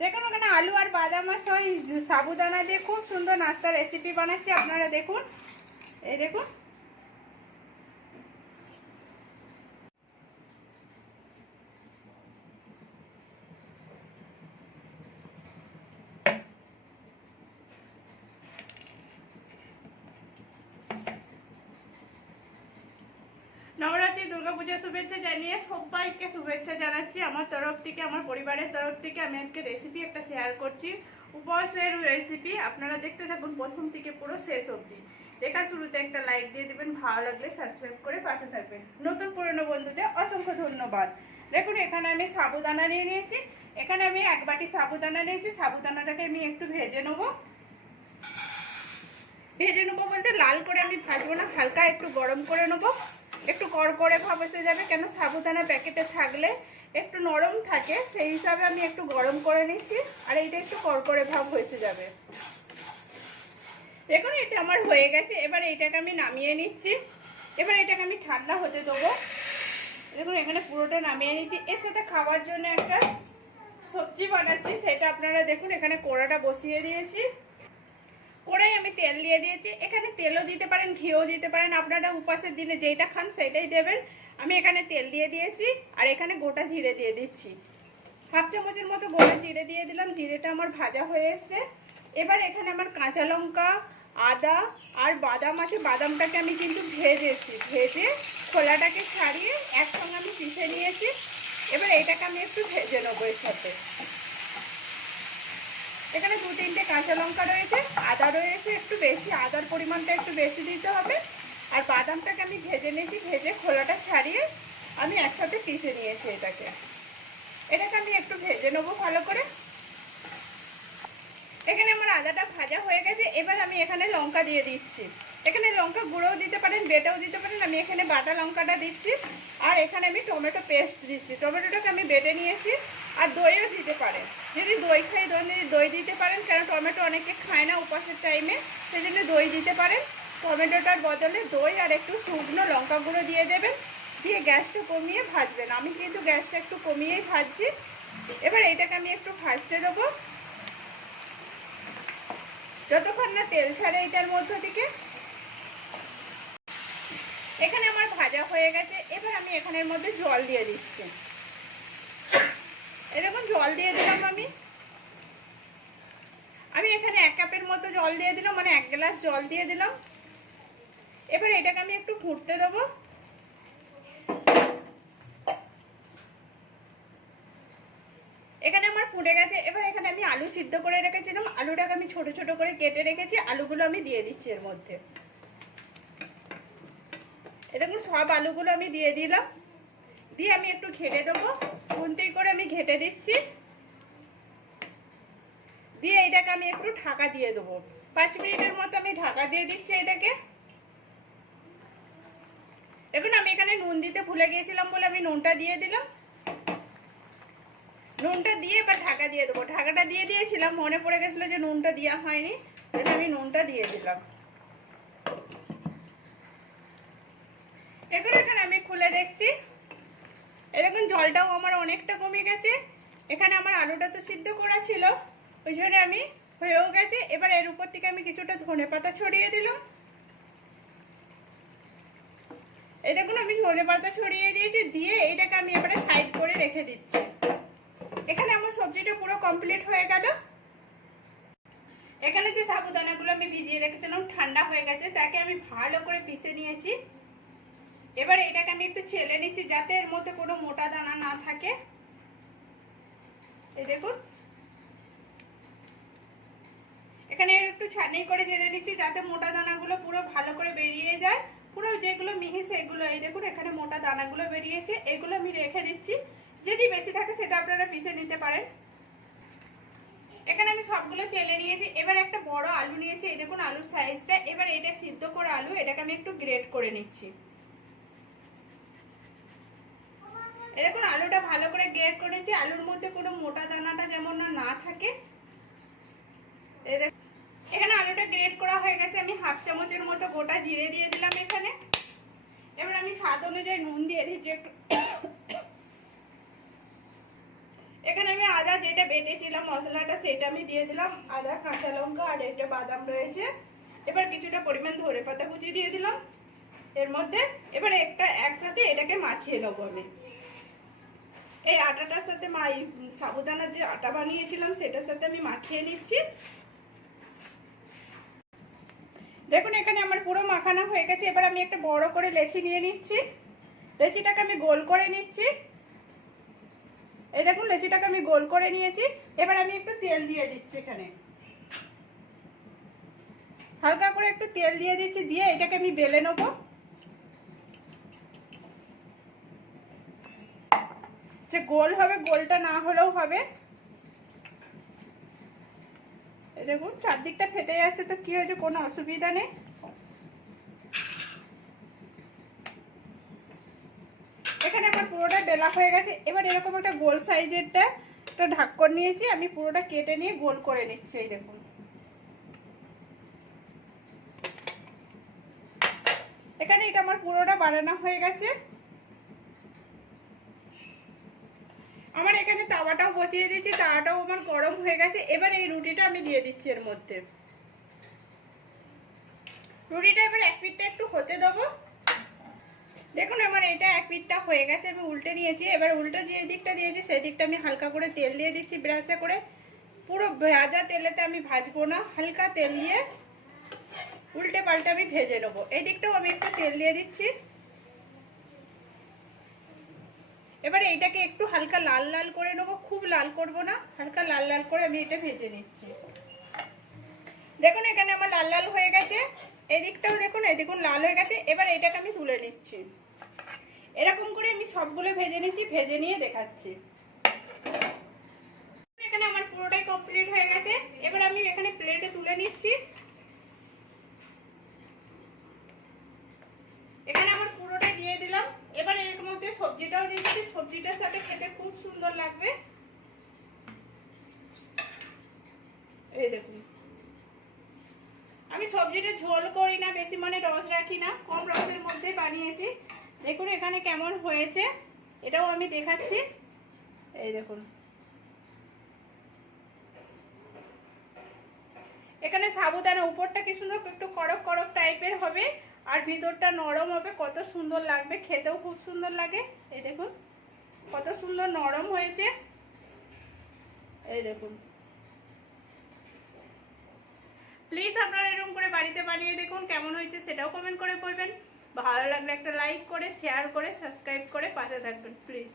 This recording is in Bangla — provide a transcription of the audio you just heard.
দেখুন ওখানে আলু আর বাদাম আর সব সাবুদানা দিয়ে খুব সুন্দর নাস্তার রেসিপি বানাচ্ছি, আপনারা দেখুন। এই দেখুন। নবরাত্রি দুর্গাপূজার শুভেচ্ছা জানিয়ে সবাইকে শুভেচ্ছা জানাচ্ছি আমার তরফ থেকে, আমার পরিবারের তরফ থেকে আমি আজকে রেসিপি একটা শেয়ার করছি। উপবাসের রেসিপি আপনারা দেখতে থাকুন প্রথম থেকে পুরো শেষ অবধি। দেখা শুরুতে একটা লাইক দিয়ে দেবেন, ভালো লাগলে সাবস্ক্রাইব করে পাশে থাকবেন। নতুন পুরনো বন্ধুদের অসংখ্য ধন্যবাদ। দেখুন, এখানে আমি সাবুদানা নিয়ে নিয়েছি। এখানে আমি এক বাটি সাবুদানা নিয়েছি। সাবুদানাটাকে আমি একটু ভেজে নেব। ভেজে নেব বলতে লাল করে আমি ভাজবো না, হালকা একটু গরম করে নেব। একটু কড়কড়ে ভাব এসে যাবে, কেন সাবুদানা প্যাকেটে থাকলে একটু নরম থাকে, সেই হিসাবে আমি একটু গরম করে নিচ্ছি, আর এইটা একটু কড়কড়ে ভাব হয়েছে যাবে। দেখুন, এটা আমার হয়ে গেছে, এবার এইটাকে আমি নামিয়ে নিচ্ছি। এবার এটাকে আমি ঠান্ডা হতে দেবো। দেখুন, এখানে পুরোটা নামিয়ে নিচ্ছি। এর সাথে খাওয়ার জন্য একটা সবজি বানাচ্ছি, সেটা আপনারা দেখুন, এখানে কোড়াটা বসিয়ে দিয়েছি। কড়াই আমি তেল দিয়ে দিয়েছি। এখানে তেলও দিতে পারেন, ঘিও দিতে পারেন। আপনারা উপাসের দিনে যেইটা খান সেটাই দেবেন। আমি এখানে তেল দিয়ে দিয়েছি আর এখানে গোটা জিরে দিয়ে দিচ্ছি। হাফ চামচের মতো গোটা জিরে দিয়ে দিলাম। জিরেটা আমার ভাজা হয়ে এসছে। এবার এখানে আমার কাঁচা লঙ্কা, আদা আর বাদাম আছে। বাদামটাকে আমি কিন্তু ভেজেছি। ভেজে খোলাটাকে ছাড়িয়ে একসঙ্গে আমি পিষে নিয়েছি। এবার এটাকে আমি একটু ভেজে নেব এর সাথে। এখানে দু তিনটে কাঁচা লঙ্কা রয়েছে, আদা রয়েছে একটু বেশি, আদার পরিমাণটা একটু বেশি দিতে হবে। আর বাদামটাকে আমি ভেজে নিয়েছি, ভেজে খোলাটা ছাড়িয়ে আমি একসাথে পিষে নিয়েছি এটাকে। এটাকে আমি একটু ভেজে নেব ভালো করে। এখানে আমার আদাটা ভাজা হয়ে গেছে, এবার আমি এখানে লঙ্কা দিয়ে দিচ্ছি। এখানে লঙ্কা গুঁড়োও দিতে পারেন, বেটাও দিতে পারেন, আমি এখানে বাটা লঙ্কাটা দিচ্ছি। আর এখানে আমি টমেটো পেস্ট দিচ্ছি। টমেটোটাকে আমি বেটে নিয়েছি। আর দইও দিতে পারেন। যদি দই খাই তাহলে দই দিতে পারেন, কারণ টমেটো অনেকে খায় না উপাসের টাইমে সেই জন্য দই দিতে পারেন। টমেটোটার বদলে দই আর একটু শুকনো লঙ্কা গুঁড়ো দিয়ে দেবেন, দিয়ে গ্যাসটা কমিয়ে ভাজবেন। আমি কিন্তু গ্যাসটা একটু কমিয়েই ভাজছি। এবার এটাকে আমি একটু ভাজতে দেবো। যতক্ষণ না তেল ছাড়ে এটার মধ্য থেকে। এখানে আমার ভাজা হয়ে গেছে। এবার আমি এখানের মধ্যে জল দিয়ে দিচ্ছি। এরকম জল দিয়ে দিলাম আমি। আমি এখানে এক কাপের মতো জল দিয়ে দিলাম মানে এক গ্লাস জল দিয়ে দিলাম। এবার এটাকে আমি একটু ফুটতে দেবো। এখানে আমার ফুটে গেছে। এবার এখানে আমি আলু সিদ্ধ করে রেখেছিলাম। আলুটাকে আমি ছোট ছোট করে কেটে রেখেছি। আলুগুলো আমি দিয়ে দিচ্ছি এর মধ্যে। এরকম সব আলুগুলো আমি দিয়ে দিলাম। দিয়ে আমি একটু ঘেটে দেবো। খুন্তি করে আমি ঘেটে দিচ্ছি। দিয়ে এটাকে আমি একটু ঢাকা দিয়ে দেবো। পাঁচ মিনিটের মতো আমি ঢাকা দিয়ে দিচ্ছি এটাকে। দেখুন, আমি এখানে নুন দিতে ভুলে গিয়েছিলাম বলে আমি নুনটা দিয়ে দিলাম। নুনটা দিয়ে এবার ঢাকা দিয়ে দেবো। ঢাকাটা দিয়ে দিয়েছিলাম, মনে পড়ে গেছিল যে নুনটা দেওয়া হয়নি জন্য আমি নুনটা দিয়ে দিলাম। এখন এখানে আমি খুলে দেখছি। এরকম জলটাও আমার অনেকটা কমে গেছে। এখানে আমার আলুটা তো সিদ্ধ করা ছিল, ওই জন্য আমি হয়েও গেছে। এবার এর উপর থেকে আমি কিছুটা ধনে পাতা ছড়িয়ে দিলাম। এই দেখুন, আমি ধনে পাতা ছড়িয়ে দিয়েছি, দিয়ে এটাকে আমি এবারে সাইড করে রেখে দিচ্ছি। এখানে আমার সবজিটা পুরো কমপ্লিট হয়ে গেল। এখানে যে সাবুদানাগুলো আমি ভিজিয়ে রেখেছিলাম, ঠান্ডা হয়ে গেছে, তাকে আমি ভালো করে পিষে নিয়েছি। এবার এটাকে আমি একটু ছেলে নিচ্ছি যাতে এর মধ্যে কোনো মোটা দানা না থাকে। এই দেখুন। এখানে একটু ছানি করে জেনে নিচ্ছি যাতে মোটা দানাগুলো পুরো ভালো করে বেরিয়ে যায়। পুরো যেগুলো মিহি, সেগুলো, এই দেখুন, এখানে মোটা দানাগুলো বেরিয়েছে। এগুলো আমি রেখে দিচ্ছি। যদি বেশি থাকে সেটা আপনারা পিষে নিতে পারেন। এখানে আমি সবগুলো চেলে নিয়েছি। এবার একটা বড় আলু নিয়েছি। এই দেখুন, আলুর সাইজটা। এবার এটা সিদ্ধ করা আলু। এটাকে আমি একটু গ্রেট করে নিচ্ছি। এরকম আলুটা ভালো করে গ্রেট করেছি আলুর মধ্যে কোনো মোটা দানাটা যেমন না না থাকে। এখানে আলুটা গ্রেট করা হয়ে গেছে। আমি হাফ চামচের মতো গোটা জিরে দিয়ে দিলাম এখানে। এবার আমি স্বাদ অনুযায়ী নুন দিয়ে দিচ্ছি একটু। এখানে আমি আদা যেটা বেটেছিলাম, মশলাটা সেটা আমি দিয়ে দিলাম। আদা, কাঁচা লঙ্কা আর একটা বাদাম রয়েছে। এবার কিছুটা পরিমাণ ধরে পাতা কুচি দিয়ে দিলাম। এর মধ্যে এবার একটা একসাথে এটাকে মাখিয়ে নেব আমি। এই আটাটার সাথে মা সাবুদানার যে আটা বানিয়েছিলাম, সেটার সাথে আমি মাখিয়ে নিচ্ছি। দেখুন, এখানে আমার পুরো মাখানো হয়ে গেছে। এবার আমি একটা বড় করে লেচি নিয়ে নিচ্ছি। লেচিটাকে আমি গোল করে নিচ্ছি। এই দেখুন, লেচিটাকে আমি গোল করে নিয়েছি। এবার আমি একটু তেল দিয়ে দিচ্ছি এখানে। হালকা করে একটু তেল দিয়ে দিচ্ছি, দিয়ে এটাকে আমি বেলে নেব। যে গোল হবে, গোলটা না হলেও হবে। দেখুন, চারদিকটা ফেটে যাচ্ছে, তো কি হয়েছে, কোনো অসুবিধা নেই। এখানে আমার পুরোটা বেলা হয়ে গেছে। এবার এরকম একটা গোল সাইজেরটা একটা ঢাক্কর নিয়েছি, আমি পুরোটা কেটে নিয়ে গোল করে নিচ্ছি, এই দেখুন। এখানে এটা আমার পুরোটা বানানো হয়ে গেছে। আমার এখানে তাওয়াটাও বসিয়ে দিচ্ছি তাওয়াটাও আমার গরম হয়ে গেছে। এবার এই রুটিটা আমি দিয়ে দিচ্ছি এর মধ্যে। রুটিটা এবার এক পিঠটা একটু হতে দেবো। দেখুন আমার এটা এক পিঠটা হয়ে গেছে, আমি উল্টে দিয়েছি। এবার উল্টে যে দিকটা দিয়েছি সেই দিকটা আমি হালকা করে তেল দিয়ে দিচ্ছি ব্রাশে করে। পুরো ভাজা তেলেতে আমি ভাজবো না, হালকা তেল দিয়ে উল্টে পাল্টে আমি ভেজে নেব। এই দিকটাও আমি একটু তেল দিয়ে দিচ্ছি। এবারে এইটাকে একটু হালকা লাল লাল করে নেব, খুব লাল করব না, হালকা লাল লাল করে আমি এটা ভেজে নিচ্ছি। দেখুন, এখানে আমার লাল লাল হয়ে গেছে। এদিকটাও দেখুন এদিকুন লাল হয়ে গেছে। এবার এটাকে আমি তুলে নিচ্ছি। এরকম করে আমি সবগুলো ভেজে নিচ্ছি, ভেজে নিয়ে দেখাচ্ছি। এখানে আমার পুরোটাই কমপ্লিট হয়ে গেছে। এবার আমি এখানে প্লেটে তুলে নিচ্ছি এখানে আমার পুরোটা দিয়ে দিলাম এবার এর সবজিটাও দিচ্ছি সবজিটার সাথে খেতে খুব সুন্দর লাগবে। এই দেখুন। আমি সবজিটা ঝোল করি না, বেশি মানে রস রাখি না, কম রসের মধ্যে বানিয়েছি। দেখুন এখানে কেমন হয়েছে, এটাও আমি দেখাচ্ছি। এই দেখুন। এখানে সাবুদানা, উপরটা কি সুন্দর একটু কড়ক কড়ক টাইপের হবে। আর ভিতরটা নরম হবে, কত সুন্দর লাগবে, খেতেও খুব সুন্দর লাগে। এই দেখুন, কত সুন্দর নরম হয়েছে। এই দেখুন। প্লিজ আপনারা এরকম করে বাড়িতে বানিয়ে দেখুন, কেমন হয়েছে সেটাও কমেন্ট করে বলবেন। ভালো লাগলে একটা লাইক করে শেয়ার করে সাবস্ক্রাইব করে পাশে থাকবেন প্লিজ